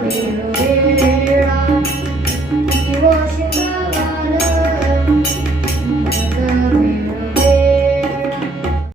Thank you. Yeah. Cool.